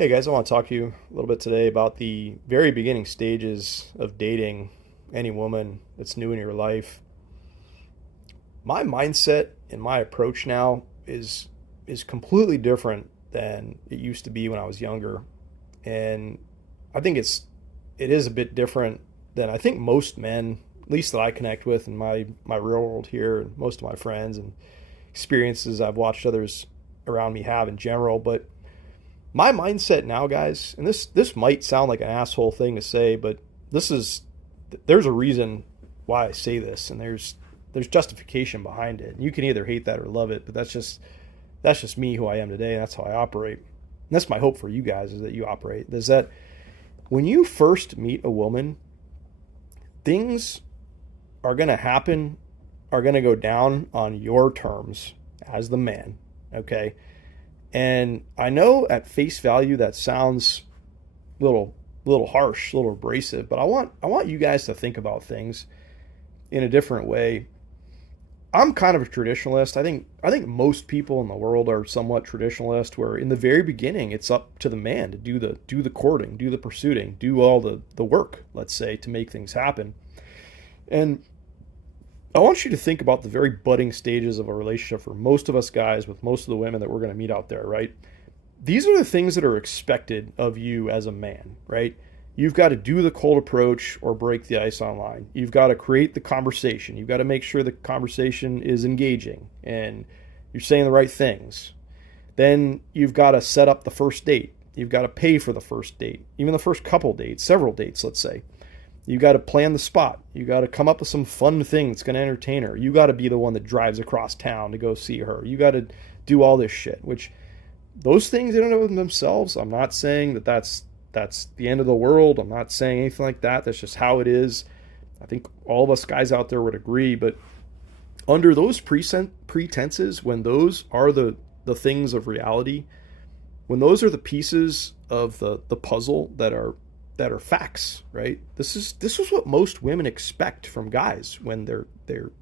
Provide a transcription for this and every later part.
Hey guys, I want to talk to you a little bit today about the very beginning stages of dating any woman that's new in your life. My mindset and my approach now is completely different than it used to be when I was younger. And I think it is a bit different than I think most men, at least that I connect with in my real world here, and most of my friends and experiences I've watched others around me have in general. But my mindset now, guys, and this might sound like an asshole thing to say, but this is there's a reason why I say this, and there's justification behind it. And you can either hate that or love it, but that's just me, who I am today, and that's how I operate. And that's my hope for you guys, is that you operate. Is that when you first meet a woman, things are going to happen, are going to go down on your terms as the man, okay? And I know at face value that sounds a little harsh, a little abrasive, but I want you guys to think about things in a different way. I'm kind of a traditionalist. I think most people in the world are somewhat traditionalist, where in the very beginning it's up to the man to do the courting, do the pursuing, do all the work, let's say, to make things happen. And I want you to think about the very budding stages of a relationship for most of us guys with most of the women that we're going to meet out there, right? These are the things that are expected of you as a man, right? You've got to do the cold approach or break the ice online. You've got to create the conversation. You've got to make sure the conversation is engaging and you're saying the right things. Then you've got to set up the first date. You've got to pay for the first date, even the first couple dates, several dates, let's say. You got to plan the spot. You got to come up with some fun thing that's going to entertain her. You got to be the one that drives across town to go see her. You got to do all this shit, which those things in and of themselves, I'm not saying that that's the end of the world. I'm not saying anything like that. That's just how it is. I think all of us guys out there would agree, but under those pretenses, when those are the things of reality, when those are the pieces of the puzzle that are facts, right? This is what most women expect from guys when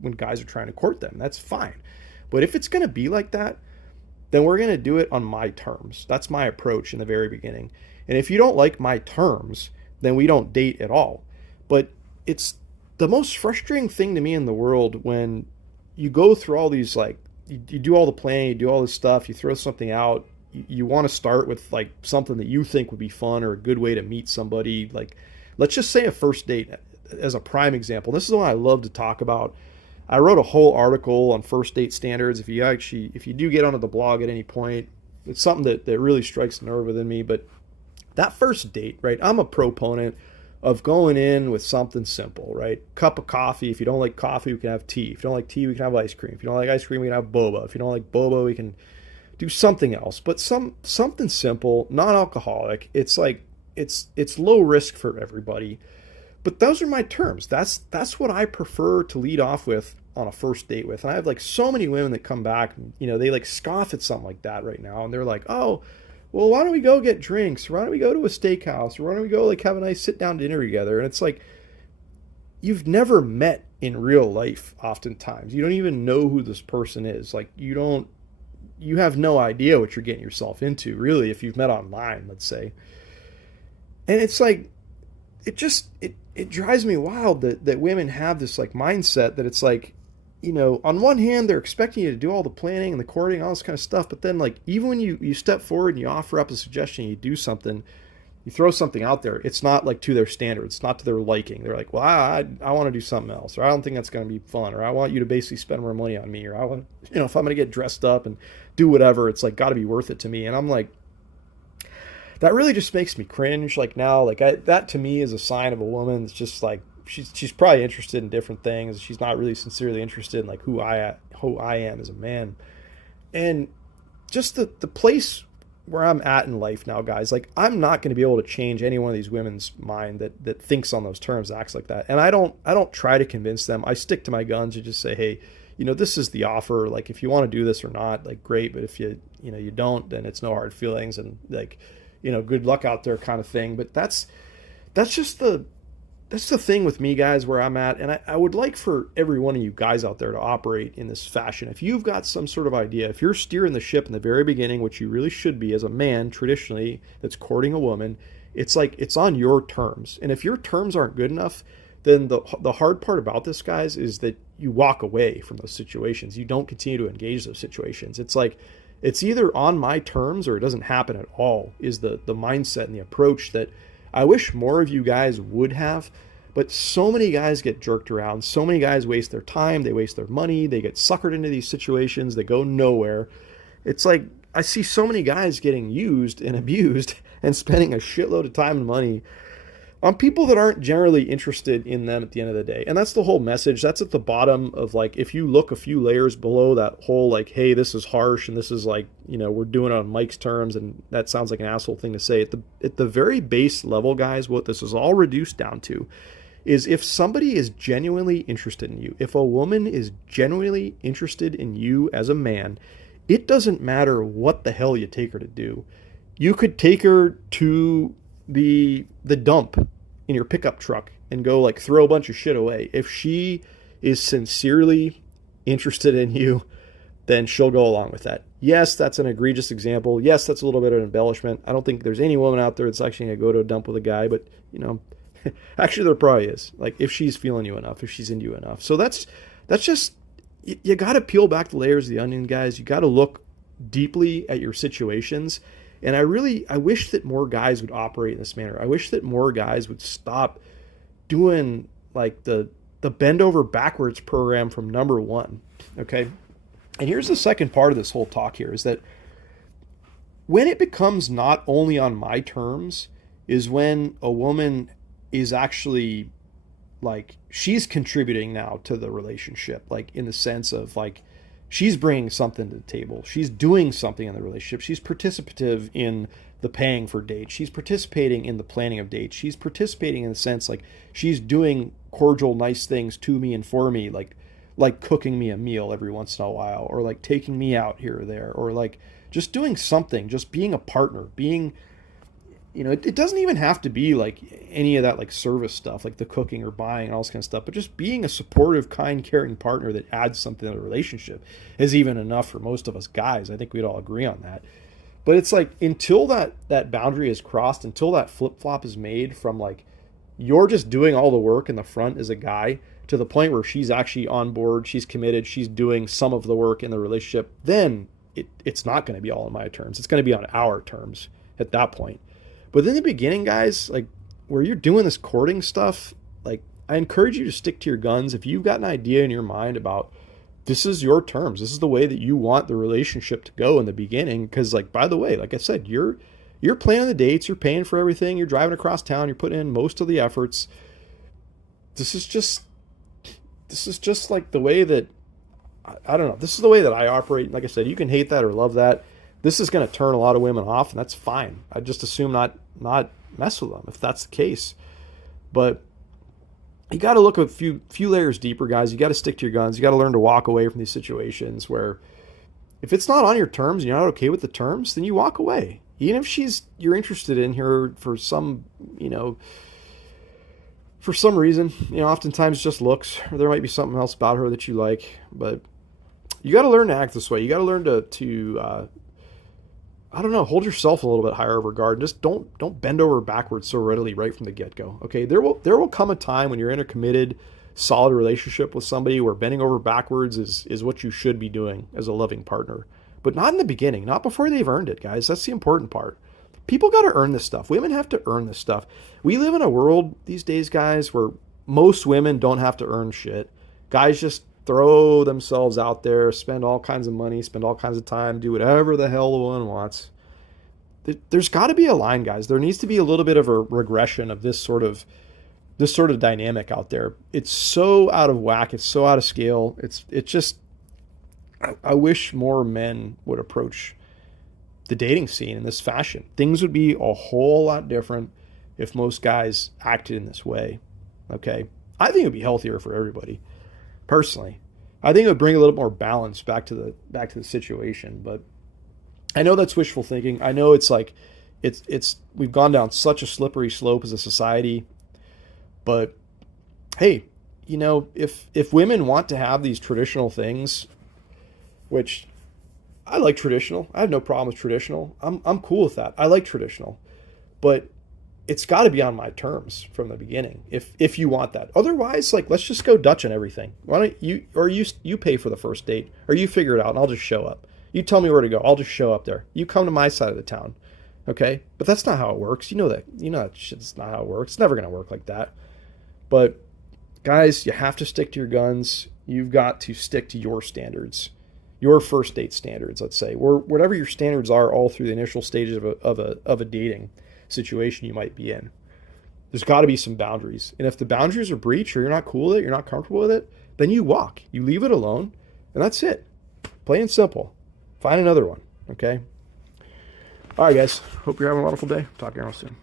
when guys are trying to court them. That's fine. But if it's going to be like that, then we're going to do it on my terms. That's my approach in the very beginning. And if you don't like my terms, then we don't date at all. But it's the most frustrating thing to me in the world when you go through all these, like, you do all the planning, you do all this stuff, you throw something out, you want to start with like something that you think would be fun or a good way to meet somebody. Like, let's just say a first date as a prime example. This is the one I love to talk about. I wrote a whole article on first date standards. If you do get onto the blog at any point, it's something that really strikes a nerve within me. But that first date, right? I'm a proponent of going in with something simple, right? Cup of coffee. If you don't like coffee, we can have tea. If you don't like tea, we can have ice cream. If you don't like ice cream, we can have boba. If you don't like boba, we can do something else. But something simple, non-alcoholic. It's like it's low risk for everybody. But those are my terms. That's what I prefer to lead off with on a first date with. And I have like so many women that come back and, they like scoff at something like that right now. And they're like, oh, well, why don't we go get drinks? Or why don't we go to a steakhouse? Or why don't we go like have a nice sit down dinner together? And it's like, you've never met in real life oftentimes. You don't even know who this person is. Like, you have no idea what you're getting yourself into, really, if you've met online, let's say. And it's like, it drives me wild that women have this like mindset that it's like, on one hand, they're expecting you to do all the planning and the courting, all this kind of stuff. But then, like, even when you step forward and you offer up a suggestion, you do something, you throw something out there, it's not like to their standards, it's not to their liking. They're like, well, I want to do something else, or I don't think that's going to be fun, or I want you to basically spend more money on me, or I want, if I'm going to get dressed up and do whatever, it's like got to be worth it to me. And I'm like, that really just makes me cringe. Like, now, like, that to me is a sign of a woman that's just like, she's probably interested in different things. She's not really sincerely interested in like who I am as a man. And just the place where I'm at in life now, guys, like, I'm not going to be able to change any one of these women's mind that thinks on those terms, acts like that. And I don't try to convince them. I stick to my guns and just say, hey, this is the offer. Like, if you want to do this or not, like, great. But if you don't, then it's no hard feelings, and like, good luck out there, kind of thing. But that's just that's the thing with me, guys, where I'm at. And I would like for every one of you guys out there to operate in this fashion. If you've got some sort of idea, if you're steering the ship in the very beginning, which you really should be as a man traditionally that's courting a woman, it's like it's on your terms. And if your terms aren't good enough, then the hard part about this, guys, is that you walk away from those situations. You don't continue to engage those situations. It's like it's either on my terms or it doesn't happen at all, is the mindset and the approach that I wish more of you guys would have. But so many guys get jerked around. So many guys waste their time. They waste their money. They get suckered into these situations. They go nowhere. It's like I see so many guys getting used and abused and spending a shitload of time and money on people that aren't generally interested in them at the end of the day. And that's the whole message. That's at the bottom of, like, if you look a few layers below that whole, like, hey, this is harsh and this is like, you know, we're doing it on Mike's terms, and that sounds like an asshole thing to say. At the very base level, guys, what this is all reduced down to is if somebody is genuinely interested in you, if a woman is genuinely interested in you as a man, it doesn't matter what the hell you take her to do. You could take her to the dump in your pickup truck and go, like, throw a bunch of shit away. If she is sincerely interested in you, then she'll go along with that. Yes, that's an egregious example. Yes, that's a little bit of an embellishment. I don't think there's any woman out there that's actually going to go to a dump with a guy, but, you know, actually there probably is. Like, if she's feeling you enough, if she's into you enough. So that's just, you got to peel back the layers of the onion, guys. You got to look deeply at your situations. And I wish that more guys would operate in this manner. I wish that more guys would stop doing, like, the bend over backwards program from number one. Okay. And here's the second part of this whole talk here, is that when it becomes not only on my terms is when a woman is actually, like, she's contributing now to the relationship, like, in the sense of, like, she's bringing something to the table. She's doing something in the relationship. She's participative in the paying for dates. She's participating in the planning of dates. She's participating in the sense, like, she's doing cordial, nice things to me and for me, like cooking me a meal every once in a while, or like taking me out here or there, or like just doing something, just being a partner, being, you know, it doesn't even have to be like any of that, like, service stuff, like the cooking or buying and all this kind of stuff, but just being a supportive, kind, caring partner that adds something to the relationship is even enough for most of us guys. I think we'd all agree on that. But it's like, until that boundary is crossed, until that flip-flop is made from, like, you're just doing all the work in the front as a guy to the point where she's actually on board, she's committed, she's doing some of the work in the relationship, then it's not going to be all on my terms. It's going to be on our terms at that point. But in the beginning, guys, like, where you're doing this courting stuff, like, I encourage you to stick to your guns. If you've got an idea in your mind about this is your terms, this is the way that you want the relationship to go in the beginning, because, like, by the way, like I said, you're planning the dates, you're paying for everything, you're driving across town, you're putting in most of the efforts. This is just like the way that, I don't know, this is the way that I operate. Like I said, you can hate that or love that. This is going to turn a lot of women off, and that's fine. I just assume not mess with them if that's the case. But you got to look a few layers deeper, guys. You got to stick to your guns. You got to learn to walk away from these situations where if it's not on your terms and you're not okay with the terms, then you walk away. Even if you're interested in her for some, you know, for some reason, you know, oftentimes just looks, or there might be something else about her that you like, but you got to learn to act this way. You got to learn to I don't know, hold yourself a little bit higher of regard. Just don't bend over backwards so readily right from the get-go. Okay, there will come a time when you're in a committed, solid relationship with somebody where bending over backwards is what you should be doing as a loving partner. But not in the beginning, not before they've earned it, guys. That's the important part. People got to earn this stuff. Women have to earn this stuff. We live in a world these days, guys, where most women don't have to earn shit. Guys just throw themselves out there, spend all kinds of money, spend all kinds of time, do whatever the hell the woman wants. There's got to be a line, guys. There needs to be a little bit of a regression of this sort of dynamic out there. It's so out of whack. It's so out of scale. It's just, I wish more men would approach the dating scene in this fashion. Things would be a whole lot different if most guys acted in this way. Okay, I think it would be healthier for everybody. Personally, I think it would bring a little more balance back to the situation. But I know that's wishful thinking. I know it's like we've gone down such a slippery slope as a society. But hey, if women want to have these traditional things, which I like traditional, I have no problem with traditional. I'm cool with that. I like traditional, but it's got to be on my terms from the beginning. If you want that, otherwise, like, let's just go Dutch and everything. Why don't you pay for the first date, or you figure it out and I'll just show up. You tell me where to go, I'll just show up there. You come to my side of the town, okay? But that's not how it works. You know that shit's not how it works. It's never gonna work like that. But guys, you have to stick to your guns. You've got to stick to your standards, your first date standards. Let's say, or whatever your standards are, all through the initial stages of a dating situation you might be in. There's got to be some boundaries. And if the boundaries are breached, or you're not cool with it, you're not comfortable with it, then you walk. You leave it alone, and that's it. Plain and simple. Find another one, okay? All right, guys. Hope you're having a wonderful day. Talk to you all soon.